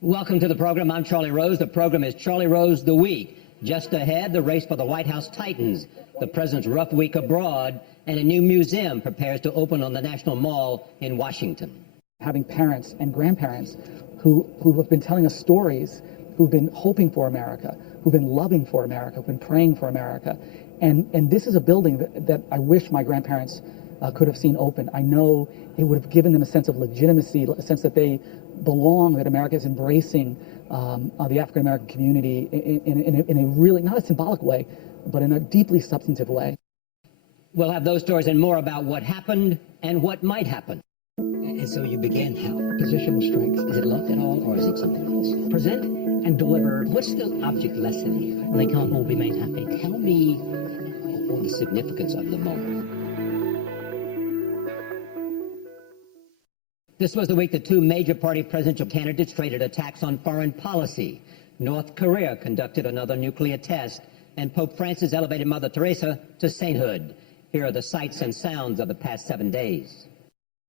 Welcome to the program. I'm Charlie Rose. The program is Charlie Rose the Week. Just ahead, the race for the White House tightens, the president's rough week abroad, and a new museum prepares to open on the National Mall in Washington. Having parents and grandparents who have been telling us stories, who've been hoping for America, who've been loving for America, who've been praying for America. And this is a building that I wish my grandparents could have seen open. I know it would have given them a sense of legitimacy, a sense that they belong, that America is embracing the African American community in a really, not a symbolic way, but in a deeply substantive way. We'll have those stories and more about what happened and what might happen. And so you began how? Position of strength. Is it luck at all, or is it something else? Present and deliver. What's the object lesson here? They can't all be made happy. Tell me the significance of the moment. This was the week that two major party presidential candidates traded attacks on foreign policy. North Korea conducted another nuclear test, and Pope Francis elevated Mother Teresa to sainthood. Here are the sights and sounds of the past 7 days.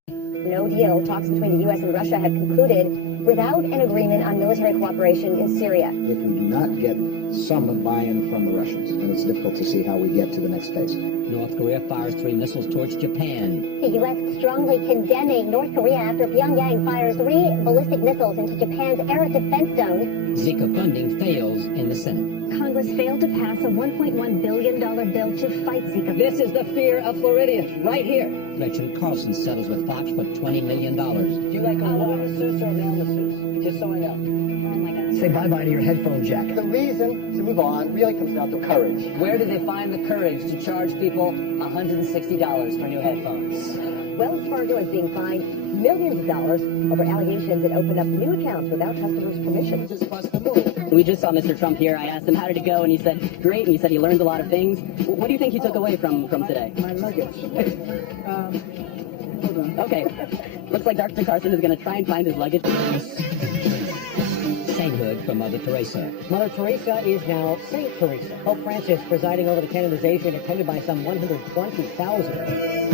No deal. Talks between the U.S. and Russia have concluded without an agreement on military cooperation in Syria. If we do not get some buy-in from the Russians, and it's difficult to see how we get to the next phase. North Korea fires 3 missiles towards Japan. The U.S. strongly condemning North Korea after Pyongyang fires 3 ballistic missiles into Japan's air defense zone. Zika funding fails in the Senate. Congress failed to pass a $1.1 billion bill to fight Zika. This is the fear of Floridians, right here. Gretchen Carlson settles with Fox for $20 million. Do you like a woman masseuse or a male masseuse? Just so I know. Oh my God. Say bye-bye to your headphone jack. The reason to move on really comes down to courage. Where did they find the courage to charge people $160 for new headphones? Wells Fargo is being fined millions of dollars over allegations it opened up new accounts without customers' permission. We just saw Mr. Trump here. I asked him how did it go, and he said great, and he said he learned a lot of things. What do you think you took away from today? My luggage. Hold on. Okay. Looks like Dr. Carson is going to try and find his luggage. Sainthood for Mother Teresa. Mother Teresa is now Saint Teresa. Pope Francis presiding over the canonization attended by some 120,000.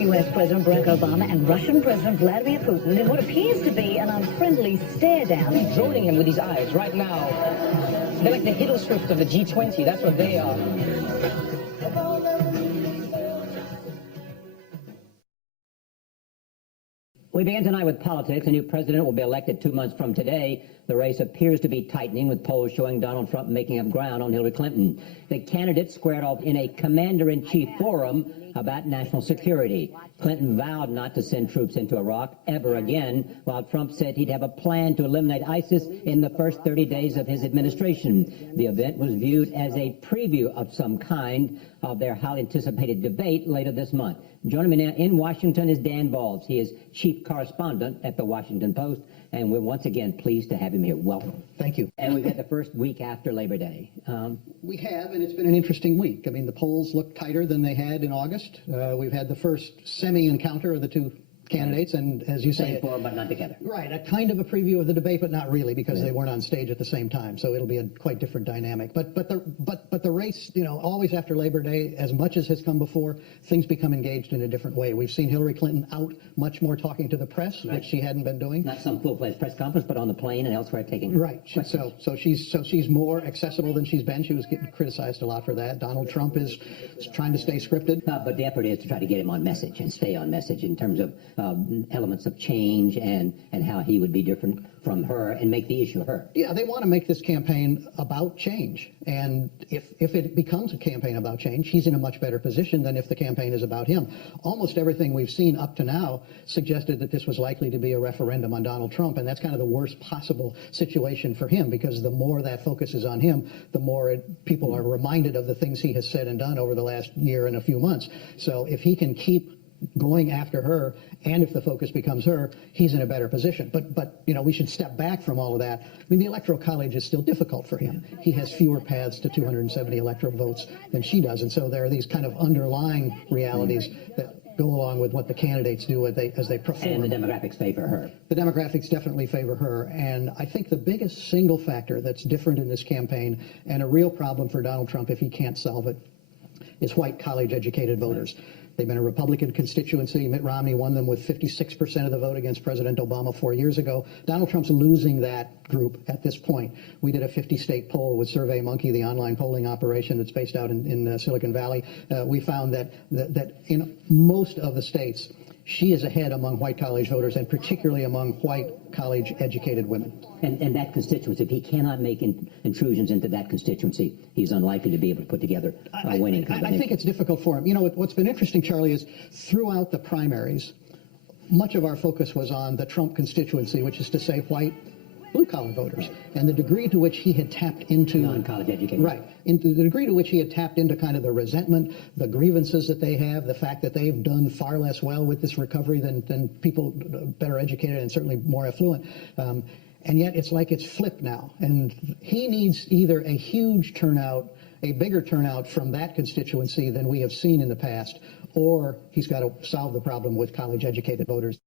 U.S. President Barack Obama and Russian President Vladimir Putin in what appears to be an unfriendly stare-down. He's droning him with his eyes right now. They're like the Hiddleswift of the G20. That's what they are. We begin tonight with politics. A new president will be elected 2 months from today. The race appears to be tightening, with polls showing Donald Trump making up ground on Hillary Clinton. The candidates squared off in a commander-in-chief forum about national security. Clinton vowed not to send troops into Iraq ever again, while Trump said he'd have a plan to eliminate ISIS in the first 30 days of his administration. The event was viewed as a preview of some kind of their highly anticipated debate later this month. Joining me now in Washington is Dan Balls. He is chief correspondent at the Washington Post, and we're once again pleased to have him here. Welcome. Thank you. And we've got the first week after Labor Day. We have, and it's been an interesting week. I mean, the polls look tighter than they had in August. We've had the first semi-encounter of the two candidates, and as you say, four, but not together. Right, a kind of a preview of the debate, but not really, because they weren't on stage at the same time. So it'll be a quite different dynamic. But the race, you know, always after Labor Day, as much as has come before, things become engaged in a different way. We've seen Hillary Clinton out much more talking to the press, which she hadn't been doing. Not some full-fledged press conference, but on the plane and elsewhere taking right. So she's more accessible than she's been. She was getting criticized a lot for that. Donald Trump is trying to stay scripted. But the effort is to try to get him on message and stay on message in terms of elements of change and how he would be different from her and make the issue her. Yeah, they want to make this campaign about change. And if it becomes a campaign about change, he's in a much better position than if the campaign is about him. Almost everything we've seen up to now suggested that this was likely to be a referendum on Donald Trump, and that's kind of the worst possible situation for him, because the more that focus is on him, the more people are reminded of the things he has said and done over the last year and a few months. So if he can keep going after her, and if the focus becomes her, he's in a better position. But you know, we should step back from all of that. I mean, the Electoral College is still difficult for him. He has fewer paths to 270 electoral votes than she does, and so there are these kind of underlying realities that go along with what the candidates do as they perform. And the demographics favor her. The demographics definitely favor her, and I think the biggest single factor that's different in this campaign, and a real problem for Donald Trump if he can't solve it, is white college-educated voters. They've been a Republican constituency. Mitt Romney won them with 56% of the vote against President Obama 4 years ago. Donald Trump's losing that group at this point. We did a 50-state poll with SurveyMonkey, the online polling operation that's based out in Silicon Valley. We found that in most of the states, she is ahead among white college voters, and particularly among white college-educated women. And that constituency, if he cannot make intrusions into that constituency, he's unlikely to be able to put together a winning combination. I think it's difficult for him. You know, what's been interesting, Charlie, is throughout the primaries, much of our focus was on the Trump constituency, which is to say white blue-collar voters, and the degree to which he had tapped into non-college educated. Right, into the degree to which he had tapped into kind of the resentment, the grievances that they have, the fact that they've done far less well with this recovery than people better educated and certainly more affluent. And yet it's like it's flipped now, and he needs either a huge turnout, a bigger turnout from that constituency than we have seen in the past, or he's got to solve the problem with college-educated voters.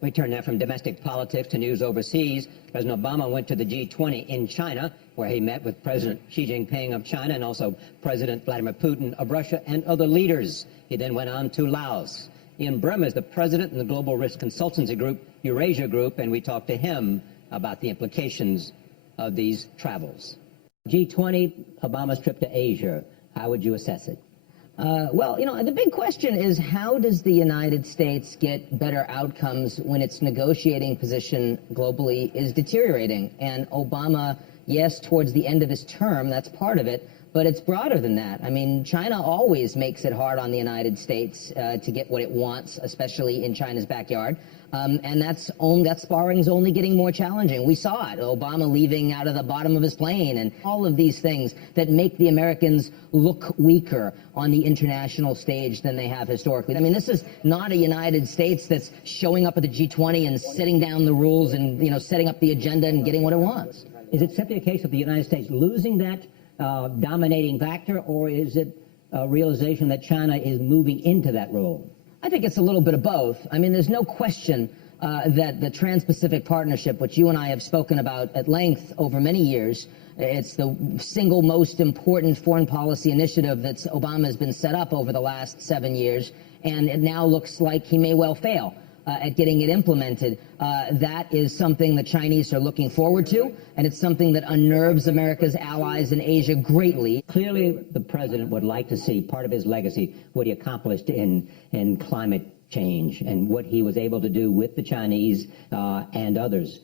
We turn now from domestic politics to news overseas. President Obama went to the G20 in China, where he met with President Xi Jinping of China and also President Vladimir Putin of Russia and other leaders. He then went on to Laos. Ian Brem is the president in the global risk consultancy group, Eurasia Group, and we talked to him about the implications of these travels. G20, Obama's trip to Asia, how would you assess it? Well, you know, the big question is, how does the United States get better outcomes when its negotiating position globally is deteriorating? And Obama, yes, towards the end of his term, that's part of it, but it's broader than that. I mean, China always makes it hard on the United States to get what it wants, especially in China's backyard. And that sparring's only getting more challenging. We saw it, Obama leaving out of the bottom of his plane, and all of these things that make the Americans look weaker on the international stage than they have historically. I mean, this is not a United States that's showing up at the G20 and setting down the rules and, you know, setting up the agenda and getting what it wants. Is it simply a case of the United States losing that dominating factor, or is it a realization that China is moving into that role? I think it's a little bit of both. I mean, there's no question that the Trans-Pacific Partnership, which you and I have spoken about at length over many years, it's the single most important foreign policy initiative that Obama has been set up over the last 7 years, and it now looks like he may well fail at getting it implemented. That is something the Chinese are looking forward to, and it's something that unnerves America's allies in Asia greatly. Clearly, the president would like to see part of his legacy, what he accomplished in climate change and what he was able to do with the Chinese and others.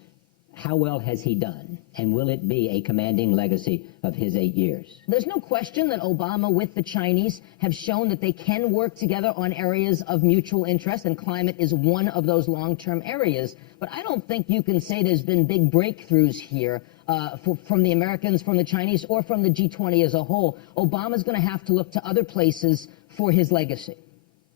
How well has he done, and will it be a commanding legacy of his 8 years? There's no question that Obama with the Chinese have shown that they can work together on areas of mutual interest, and climate is one of those long-term areas. But I don't think you can say there's been big breakthroughs here from the Americans, from the Chinese, or from the G20 as a whole. Obama's going to have to look to other places for his legacy.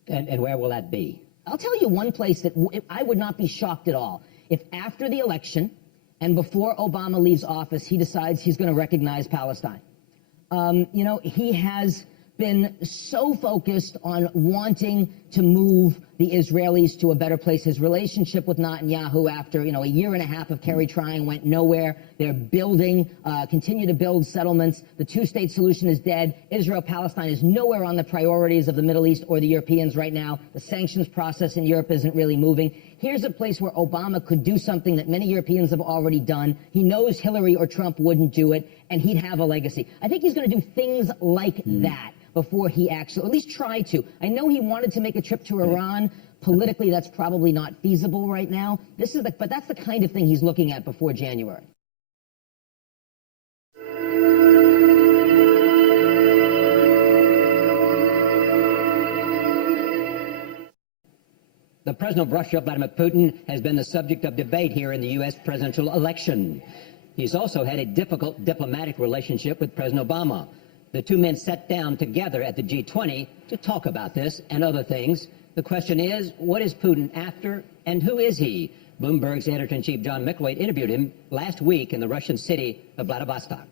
And where will that be? I'll tell you one place that I would not be shocked at all if after the election and before Obama leaves office, he decides he's going to recognize Palestine. You know, he has been so focused on wanting to move the Israelis to a better place. His relationship with Netanyahu after, you know, a year and a half of Kerry trying went nowhere. They're building, continue to build settlements. The two-state solution is dead. Israel-Palestine is nowhere on the priorities of the Middle East or the Europeans right now. The sanctions process in Europe isn't really moving. Here's a place where Obama could do something that many Europeans have already done. He knows Hillary or Trump wouldn't do it, and he'd have a legacy. I think he's going to do things like that before he actually, at least try to. I know he wanted to make a trip to Iran. Politically, that's probably not feasible right now. But that's the kind of thing he's looking at before January. The president of Russia, Vladimir Putin, has been the subject of debate here in the U.S. presidential election. He's also had a difficult diplomatic relationship with President Obama. The two men sat down together at the G20 to talk about this and other things. The question is, what is Putin after, and who is he? Bloomberg's editor-in-chief John Micklewade interviewed him last week in the Russian city of Vladivostok.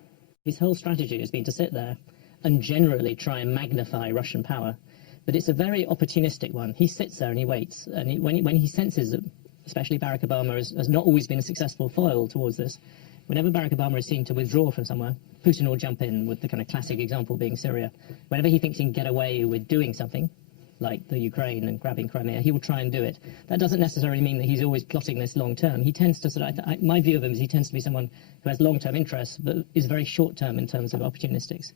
His whole strategy has been to sit there and generally try and magnify Russian power. But it's a very opportunistic one. He sits there and he waits. And when he senses that especially Barack Obama, has not always been a successful foil towards this. Whenever Barack Obama is seen to withdraw from somewhere, Putin will jump in, with the kind of classic example being Syria. Whenever he thinks he can get away with doing something, like the Ukraine and grabbing Crimea, he will try and do it. That doesn't necessarily mean that he's always plotting this long term. He tends to my view of him is he tends to be someone who has long-term interests, but is very short-term in terms of opportunism.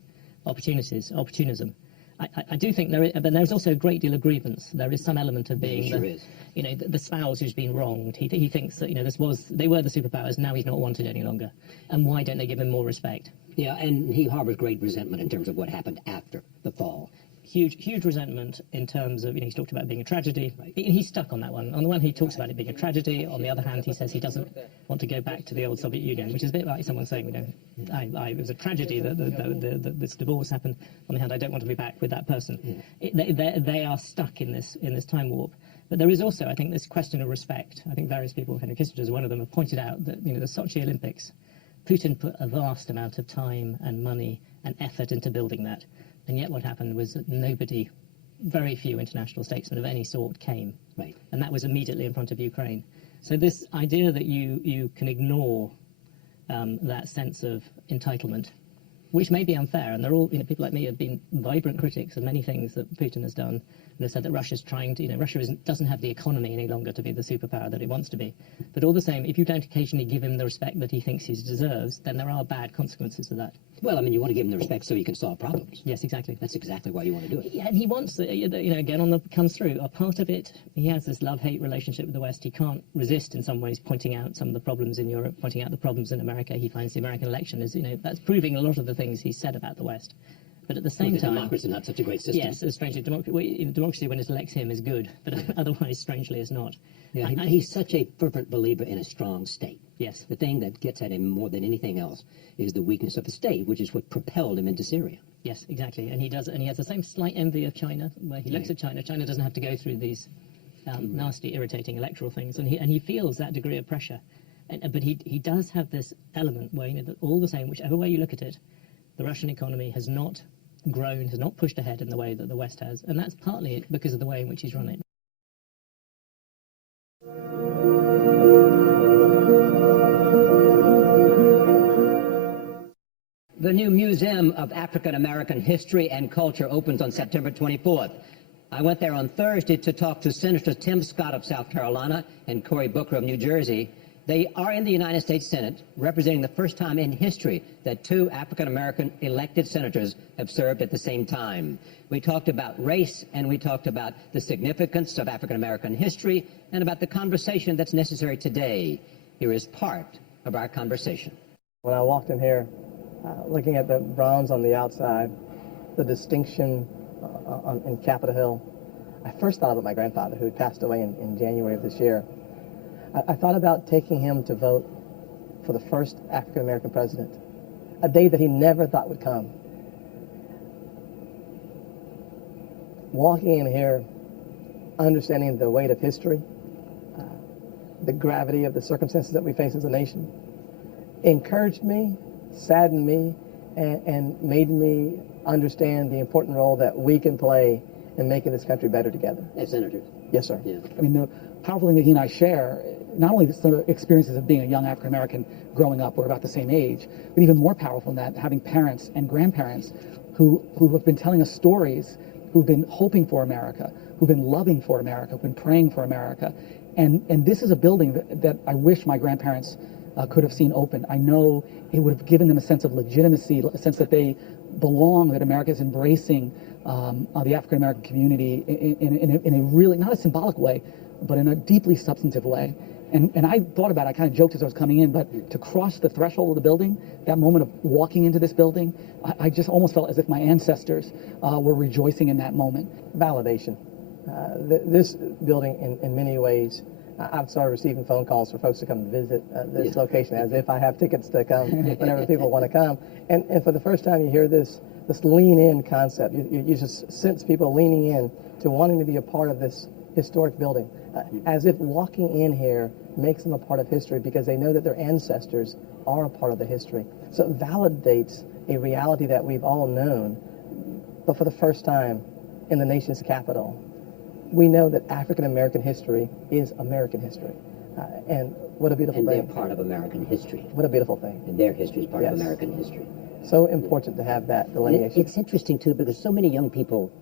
I do think but there's also a great deal of grievance. There is some element of being the spouse who's been wronged. He thinks that they were the superpowers. Now he's not wanted any longer, and why don't they give him more respect? Yeah, and he harbors great resentment in terms of what happened after the fall. Huge resentment in terms of, he's talked about being a tragedy. He's stuck on that one. On the one, he talks about it being a tragedy. On the other hand, he says he doesn't want to go back to the old Soviet Union, which is a bit like someone saying, it was a tragedy that this divorce happened. On the hand, I don't want to be back with that person. They are stuck in this time warp. But there is also, I think, this question of respect. I think various people, Henry Kissinger is one of them, have pointed out that, the Sochi Olympics, Putin put a vast amount of time and money and effort into building that. And yet what happened was that very few international statesmen of any sort came. Right. And that was immediately in front of Ukraine. So this idea that you can ignore that sense of entitlement, which may be unfair, and they're all, people like me have been vibrant critics of many things that Putin has done, and have said that Russia's trying to, Russia doesn't have the economy any longer to be the superpower that it wants to be. But all the same, if you don't occasionally give him the respect that he thinks he deserves, then there are bad consequences of that. Well, you want to give him the respect so you can solve problems. Yes, exactly. That's exactly why you want to do it. Yeah, and he wants, again, comes through. A part of it, he has this love-hate relationship with the West. He can't resist, in some ways, pointing out some of the problems in Europe, pointing out the problems in America. He finds the American election is, that's proving a lot of the things he said about the West. But at the same time, democracy is not such a great system. Yes, strangely, democracy when it elects him is good, but otherwise, strangely, is not. Yeah, he's such a fervent believer in a strong state. Yes. The thing that gets at him more than anything else is the weakness of the state, which is what propelled him into Syria. Yes, exactly. And he has the same slight envy of China, where he looks at China. China doesn't have to go through these nasty, irritating electoral things, and he feels that degree of pressure. But he does have this element where, that all the same, whichever way you look at it, the Russian economy has not grown, has not pushed ahead in the way that the West has, and that's partly because of the way in which he's run it. The new Museum of African American History and Culture opens on September 24th. I went there on Thursday to talk to Senators Tim Scott of South Carolina and Cory Booker of New Jersey. They are in the United States Senate, representing the first time in history that two African-American elected senators have served at the same time. We talked about race, and we talked about the significance of African-American history, and about the conversation that's necessary today. Here is part of our conversation. When I walked in here, looking at the bronze on the outside, the distinction in Capitol Hill, I first thought about my grandfather, who had passed away in January of this year. I thought about taking him to vote for the first African-American president, a day that he never thought would come. Walking in here, understanding the weight of history, the gravity of the circumstances that we face as a nation, encouraged me, saddened me, and made me understand the important role that we can play in making this country better together. As senators. Yes, sir. Yeah. The powerful thing that he and I share, not only the sort of experiences of being a young African-American growing up, we're about the same age, but even more powerful than that, having parents and grandparents who have been telling us stories, who've been hoping for America, who've been loving for America, who've been praying for America. And this is a building that I wish my grandparents could have seen open. I know it would have given them a sense of legitimacy, a sense that they belong, that America is embracing the African-American community in a really, not a symbolic way, but in a deeply substantive way. And I thought about it, I kind of joked as I was coming in, but to cross the threshold of the building, that moment of walking into this building, I just almost felt as if my ancestors were rejoicing in that moment. Validation. This building, in many ways, I've started receiving phone calls for folks to come visit this location, as if I have tickets to come whenever people want to come. And for the first time you hear this lean-in concept. You just sense people leaning in to wanting to be a part of this historic building, as if walking in here makes them a part of history because they know that their ancestors are a part of the history. So it validates a reality that we've all known, but for the first time in the nation's capital, we know that African American history is American history. And what a beautiful And thing. they're part of American history. What a beautiful thing. And their history is part of Yes. American history. So important to have that And delineation. it's interesting, too, because so many young people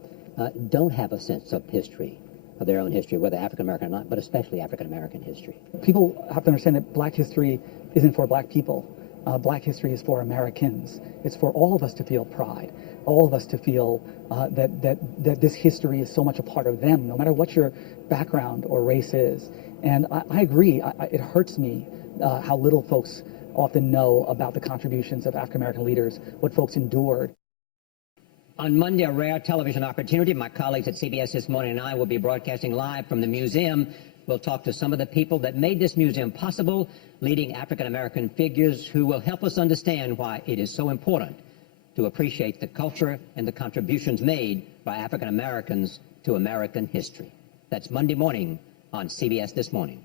don't have a sense of history, of their own history, whether African-American or not, but especially African-American history. People have to understand that black history isn't for black people. Black history is for Americans. It's for all of us to feel pride, all of us to feel that this history is so much a part of them, no matter what your background or race is. And I agree. It hurts me how little folks often know about the contributions of African-American leaders, what folks endured. On Monday, a rare television opportunity. My colleagues at CBS This Morning and I will be broadcasting live from the museum. We'll talk to some of the people that made this museum possible, leading African-American figures who will help us understand why it is so important to appreciate the culture and the contributions made by African-Americans to American history. That's Monday morning on CBS This Morning.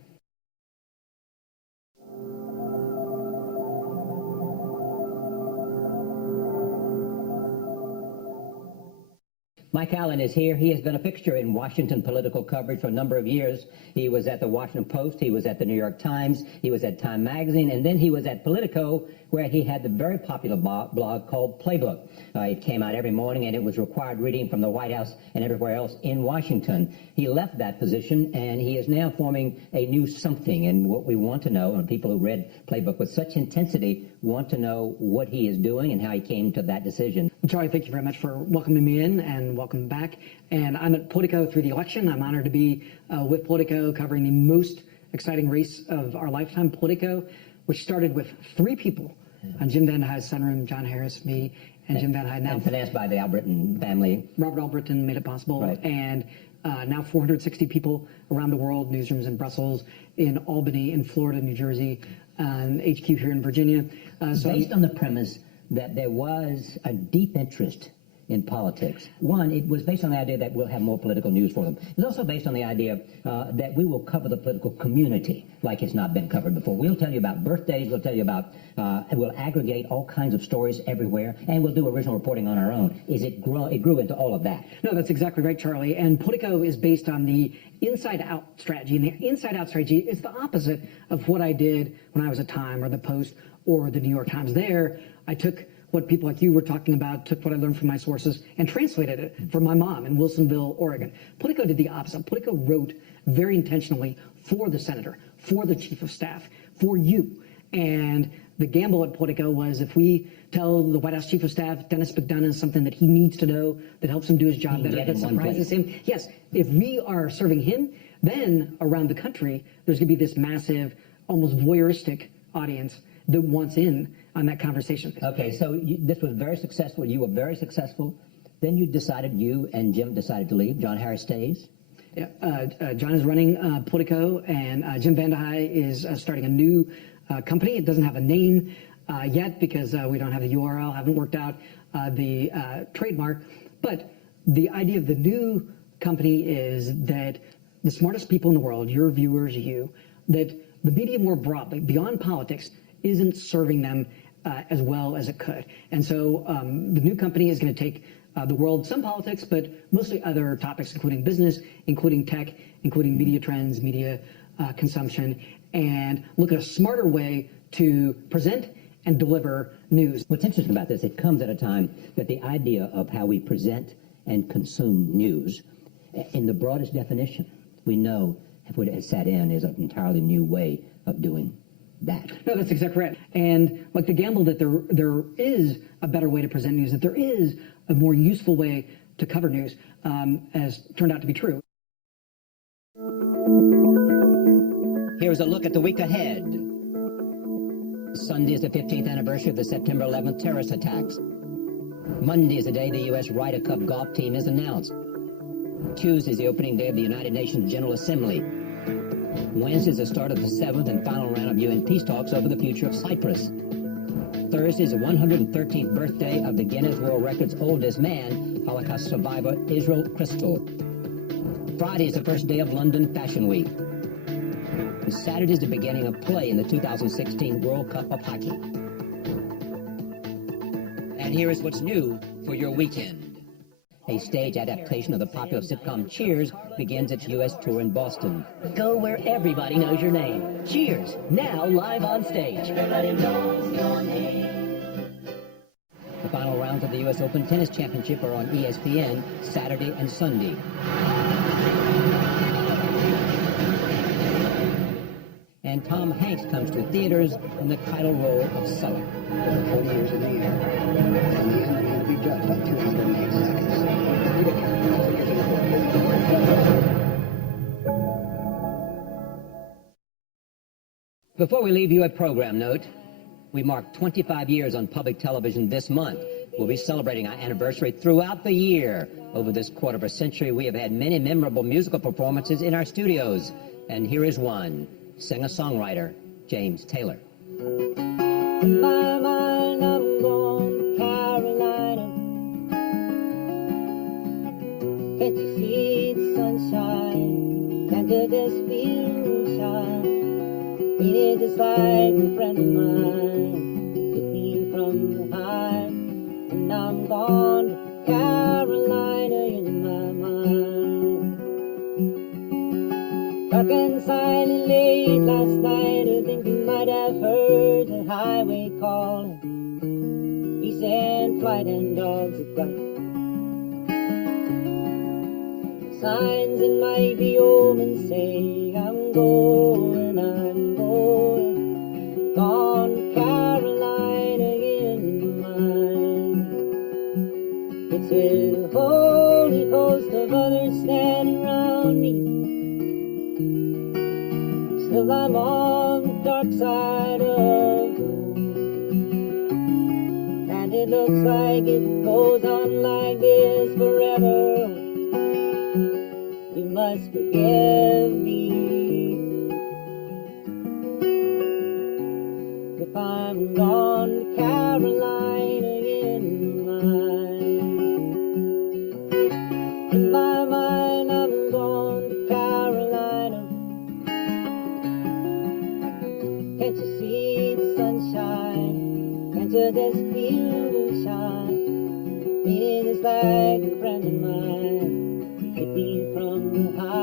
Mike Allen is here. He has been a fixture in Washington political coverage for a number of years. He was at the Washington Post, he was at the New York Times, he was at Time Magazine, and then he was at Politico, where he had the very popular blog called Playbook. It came out every morning, and it was required reading from the White House and everywhere else in Washington. He left that position, and he is now forming a new something. And what we want to know, and people who read Playbook with such intensity want to know what he is doing and how he came to that decision. Charlie, thank you very much for welcoming me in, and welcome back. And I'm at Politico through the election. I'm honored to be with Politico covering the most exciting race of our lifetime. Politico, which started with 3 people on Jim Van Huy's sunroom, John Harris, me, and Jim Van Huy. Now and financed by the Albritton family. Robert Albritton made it possible. Right. And now 460 people around the world, newsrooms in Brussels, in Albany, in Florida, New Jersey, HQ here in Virginia. Based on the premise that there was a deep interest in politics. One, it was based on the idea that we'll have more political news for them. It's also based on the idea that we will cover the political community like it's not been covered before. We'll tell you about birthdays, we'll tell you about, we'll aggregate all kinds of stories everywhere, and we'll do original reporting on our own. It grew into all of that. No, that's exactly right, Charlie. And Politico is based on the inside-out strategy. And the inside-out strategy is the opposite of what I did when I was at Time or the Post or the New York Times. There, I took what people like you were talking about, took what I learned from my sources, and translated it for my mom in Wilsonville, Oregon. Politico did the opposite. Politico wrote very intentionally for the senator, for the chief of staff, for you. And the gamble at Politico was, if we tell the White House chief of staff, Dennis McDonough, something that he needs to know that helps him do his job better, that surprises him. Yes, if we are serving him, then around the country, there's going to be this massive, almost voyeuristic audience that wants in on that conversation. Okay, so this was very successful. You were very successful. Then you and Jim decided to leave. John Harris stays. Yeah, John is running Politico, and Jim Van Huy is starting a new company. It doesn't have a name yet because we don't have the URL, haven't worked out the trademark. But the idea of the new company is that the smartest people in the world, your viewers, that the media more broadly, beyond politics, isn't serving them as well as it could. And so the new company is going to take the world, some politics, but mostly other topics, including business, including tech, including media trends, media consumption, and look at a smarter way to present and deliver news. What's interesting about this, it comes at a time that the idea of how we present and consume news, in the broadest definition, we know what it has set in is an entirely new way of doing that. No, that's exactly right. And like the gamble that there is a better way to present news, that there is a more useful way to cover news, has turned out to be true. Here's a look at the week ahead. Sunday is the 15th anniversary of the September 11th terrorist attacks. Monday is the day the U.S. Ryder Cup golf team is announced. Tuesday is the opening day of the United Nations General Assembly. Wednesday is the start of the 7th and final round of UN peace talks over the future of Cyprus. Thursday is the 113th birthday of the Guinness World Records oldest man, Holocaust survivor Israel Crystal. Friday is the first day of London Fashion Week. And Saturday is the beginning of play in the 2016 World Cup of Hockey. And here is what's new for your weekend. A stage adaptation of the popular sitcom Cheers begins its U.S. tour in Boston. Go where everybody knows your name. Cheers, now live on stage. Everybody knows your name. The final rounds of the U.S. Open Tennis Championship are on ESPN Saturday and Sunday. And Tom Hanks comes to theaters in the title role of Sully. Over 40 years in the air. In the end, the man to be judged on 208 seconds. Before we leave you, a program note. We mark 25 years on public television this month. We'll be celebrating our anniversary throughout the year. Over this quarter of a century, we have had many memorable musical performances in our studios. And here is one. Singer-songwriter James Taylor. In my mind, I'm going to Carolina. Can't you see the sunshine? Can't you just feel the shine? Ain't it just like a friend of mine took me from behind? And I'm gone to Carolina in my mind. Dark and silent late last night, I think you might have heard the highway calling. He sent flight and dogs at bright. Signs that might be omens say I'm going, gone to Carolina in my mind. It's with a holy host of others standing around me. Still I'm on the dark side of the road, and it looks like it goes on like this forever. You must forgive me if I'm gone to Carolina in mind. In my mind, I'm gone to Carolina. Can't you see the sunshine? Can't you just feel the shine? It is like a friend of mine hit me from behind.